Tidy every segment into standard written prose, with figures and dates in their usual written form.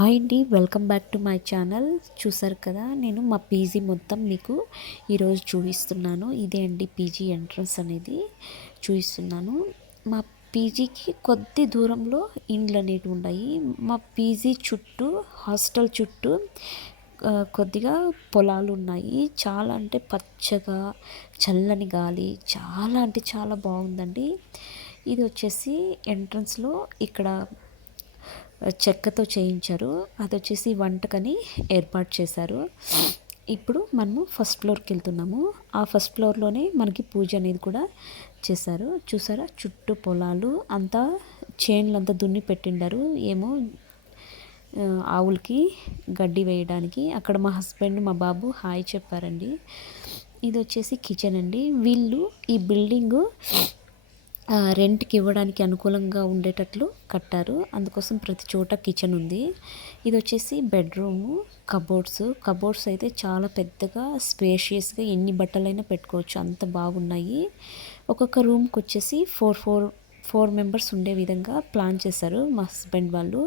Hi అండి, welcome back to my channel. చూసారు కదా, నేను మా పీజీ మొత్తం మీకు ఈరోజు చూపిస్తున్నాను. ఇదే అండి పీజీ ఎంట్రన్స్ అనేది చూపిస్తున్నాను. మా పీజీకి కొద్ది దూరంలో ఇండ్లు అనేవి ఉన్నాయి. మా పీజీ చుట్టూ, హాస్టల్ చుట్టూ కొద్దిగా పొలాలు ఉన్నాయి. చాలా అంటే పచ్చగా, చల్లని గాలి, చాలా అంటే చాలా బాగుందండి. ఇది వచ్చేసి ఎంట్రన్స్లో ఇక్కడ చెక్కతో చేయించారు. అది వచ్చేసి వంటకని ఏర్పాటు చేశారు. ఇప్పుడు మనము ఫస్ట్ ఫ్లోర్కి వెళ్తున్నాము. ఆ ఫస్ట్ ఫ్లోర్లోనే మనకి పూజ అనేది కూడా చేశారు. చూసారా, చుట్టూ పొలాలు అంతా, చేన్లు అంతా దున్ని పెట్టిండారు. ఏమో ఆవులకి గడ్డి వేయడానికి. అక్కడ మా హస్బెండ్, మా బాబు హాయ్ చెప్పారండి. ఇది వచ్చేసి కిచెన్ అండి. వీళ్ళు ఈ బిల్డింగు రెంట్కి ఇవ్వడానికి అనుకూలంగా ఉండేటట్లు కట్టారు. అందుకోసం ప్రతి చోట కిచెన్ ఉంది. ఇది వచ్చేసి బెడ్రూము. కబోర్డ్స్ అయితే చాలా పెద్దగా, స్పేషియస్గా ఎన్ని బట్టలైనా పెట్టుకోవచ్చు, అంత బాగున్నాయి. ఒక్కొక్క రూమ్కి వచ్చేసి ఫోర్ మెంబర్స్ ఉండే విధంగా ప్లాన్ చేశారు మా హస్బెండ్ వాళ్ళు.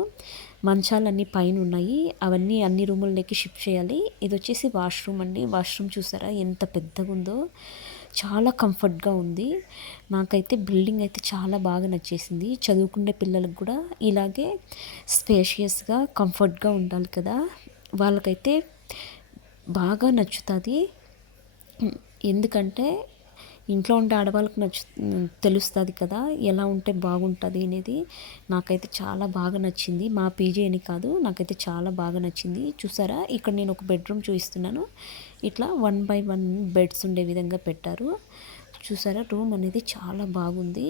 మంచాలన్నీ పైన ఉన్నాయి. అవన్నీ అన్ని రూముల్లోకి షిఫ్ట్ చేయాలి. ఇది వచ్చేసి వాష్రూమ్ అండి. వాష్రూమ్ చూసారా ఎంత పెద్దగా ఉందో, చాలా కంఫర్ట్గా ఉంది. నాకైతే బిల్డింగ్ అయితే చాలా బాగా నచ్చేసింది. చదువుకునే పిల్లలకు కూడా ఇలాగే స్పేషియస్గా, కంఫర్ట్గా ఉండాలి కదా, వాళ్ళకైతే బాగా నచ్చుతుంది. ఎందుకంటే ఇంట్లో ఉండే ఆడవాళ్ళకి తెలుస్తుంది కదా ఎలా ఉంటే బాగుంటుంది అనేది. నాకైతే చాలా బాగా నచ్చింది. మా పీజీ అని కాదు, నాకైతే చాలా బాగా నచ్చింది. చూసారా, ఇక్కడ నేను ఒక బెడ్రూమ్ చూపిస్తున్నాను. ఇట్లా 1 by 1 బెడ్స్ ఉండే విధంగా పెట్టారు. చూసారా, రూమ్ అనేది చాలా బాగుంది.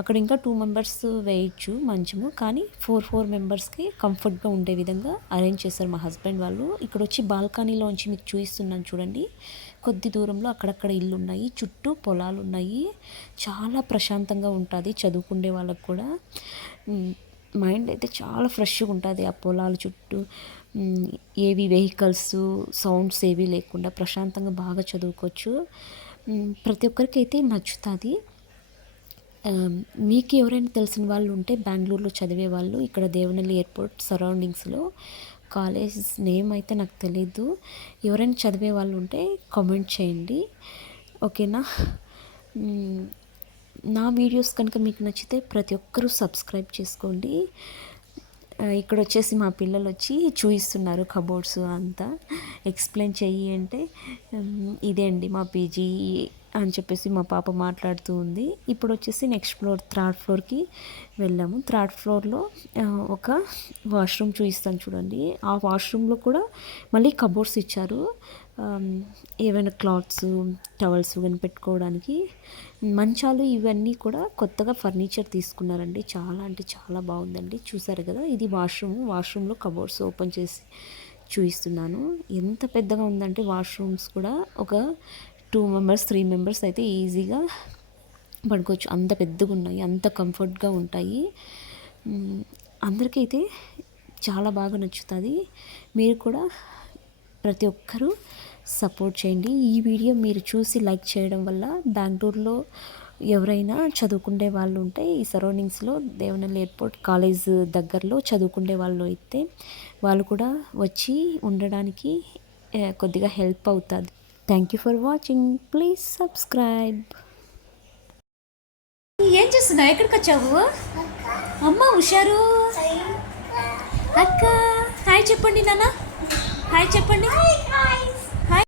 అక్కడ ఇంకా 2 మెంబర్స్ వేయచ్చు మంచము, కానీ 4 మెంబర్స్కి కంఫర్ట్గా ఉండే విధంగా అరేంజ్ చేశారు మా హస్బెండ్ వాళ్ళు. ఇక్కడ వచ్చి బాల్కనీలోంచి మీకు చూపిస్తున్నాను చూడండి. కొద్ది దూరంలో అక్కడక్కడ ఇల్లు ఉన్నాయి, చుట్టూ పొలాలు ఉన్నాయి. చాలా ప్రశాంతంగా ఉంటుంది చదువుకునే వాళ్ళకు కూడా. మైండ్ అయితే చాలా ఫ్రెష్గా ఉంటుంది ఆ పొలాల చుట్టూ. ఏవి వెహికల్స్ సౌండ్స్ ఏవి లేకుండా ప్రశాంతంగా బాగా చదువుకోవచ్చు. ప్రతి ఒక్కరికి అయితే నచ్చుతుంది. మీకు ఎవరైనా తెలిసిన వాళ్ళు ఉంటే బెంగళూరులో చదివే వాళ్ళు, ఇక్కడ దేవనహల్లి ఎయిర్పోర్ట్ సరౌండింగ్స్లో, కాలేజ్ నేమ్ అయితే నాకు తెలీదు, ఎవరైనా చదివే వాళ్ళు ఉంటే కామెంట్ చేయండి, ఓకేనా. నా వీడియోస్ కనుక మీకు నచ్చితే ప్రతి ఒక్కరూ సబ్స్క్రైబ్ చేసుకోండి. ఇక్కడ వచ్చేసి మా పిల్లలు వచ్చి చూపిస్తున్నారు కబోర్డ్స్ అంతా. ఎక్స్ప్లెయిన్ చెయ్యి అంటే ఇదే అండి మా పీజీ అని చెప్పేసి మా పాప మాట్లాడుతూ ఉంది. ఇప్పుడు వచ్చేసి నెక్స్ట్ ఫ్లోర్, 3rd ఫ్లోర్కి వెళ్ళాము. 3rd ఫ్లోర్లో ఒక వాష్రూమ్ చూపిస్తాను చూడండి. ఆ వాష్రూమ్లో కూడా మళ్ళీ కబోర్డ్స్ ఇచ్చారు. ఏవైనా క్లాత్స్, టవల్స్ కానీ పెట్టుకోవడానికి. మంచాలు ఇవన్నీ కూడా కొత్తగా ఫర్నిచర్ తీసుకున్నారండి. చాలా అంటే చాలా బాగుందండి. చూసారు కదా, ఇది వాష్రూమ్లో కబోర్డ్స్ ఓపెన్ చేసి చూపిస్తున్నాను. ఎంత పెద్దగా ఉందంటే వాష్రూమ్స్ కూడా ఒక 2 మెంబర్స్ 3 మెంబర్స్ అయితే ఈజీగా పడుకోవచ్చు, అంత పెద్దగా ఉన్నాయి, అంత కంఫర్ట్గా ఉంటాయి. అందరికీ అయితే చాలా బాగా నచ్చుతుంది. మీరు కూడా ప్రతి ఒక్కరూ సపోర్ట్ చేయండి. ఈ వీడియో మీరు చూసి లైక్ చేయడం వల్ల బెంగళూరులో ఎవరైనా చదువుకునే వాళ్ళు ఉంటే, ఈ సరౌండింగ్స్లో దేవనహల్లి ఎయిర్పోర్ట్ కాలేజ్ దగ్గరలో చదువుకునే వాళ్ళు అయితే వాళ్ళు కూడా వచ్చి ఉండడానికి కొద్దిగా హెల్ప్ అవుతుంది. Thank you for watching. Please subscribe. ఏం చేస్తున్నావు? ఎక్కడికి వచ్చావు? అమ్మ హుషారు. అక్క హాయ్ చెప్పండి నాన్న, హాయ్ చెప్పండి.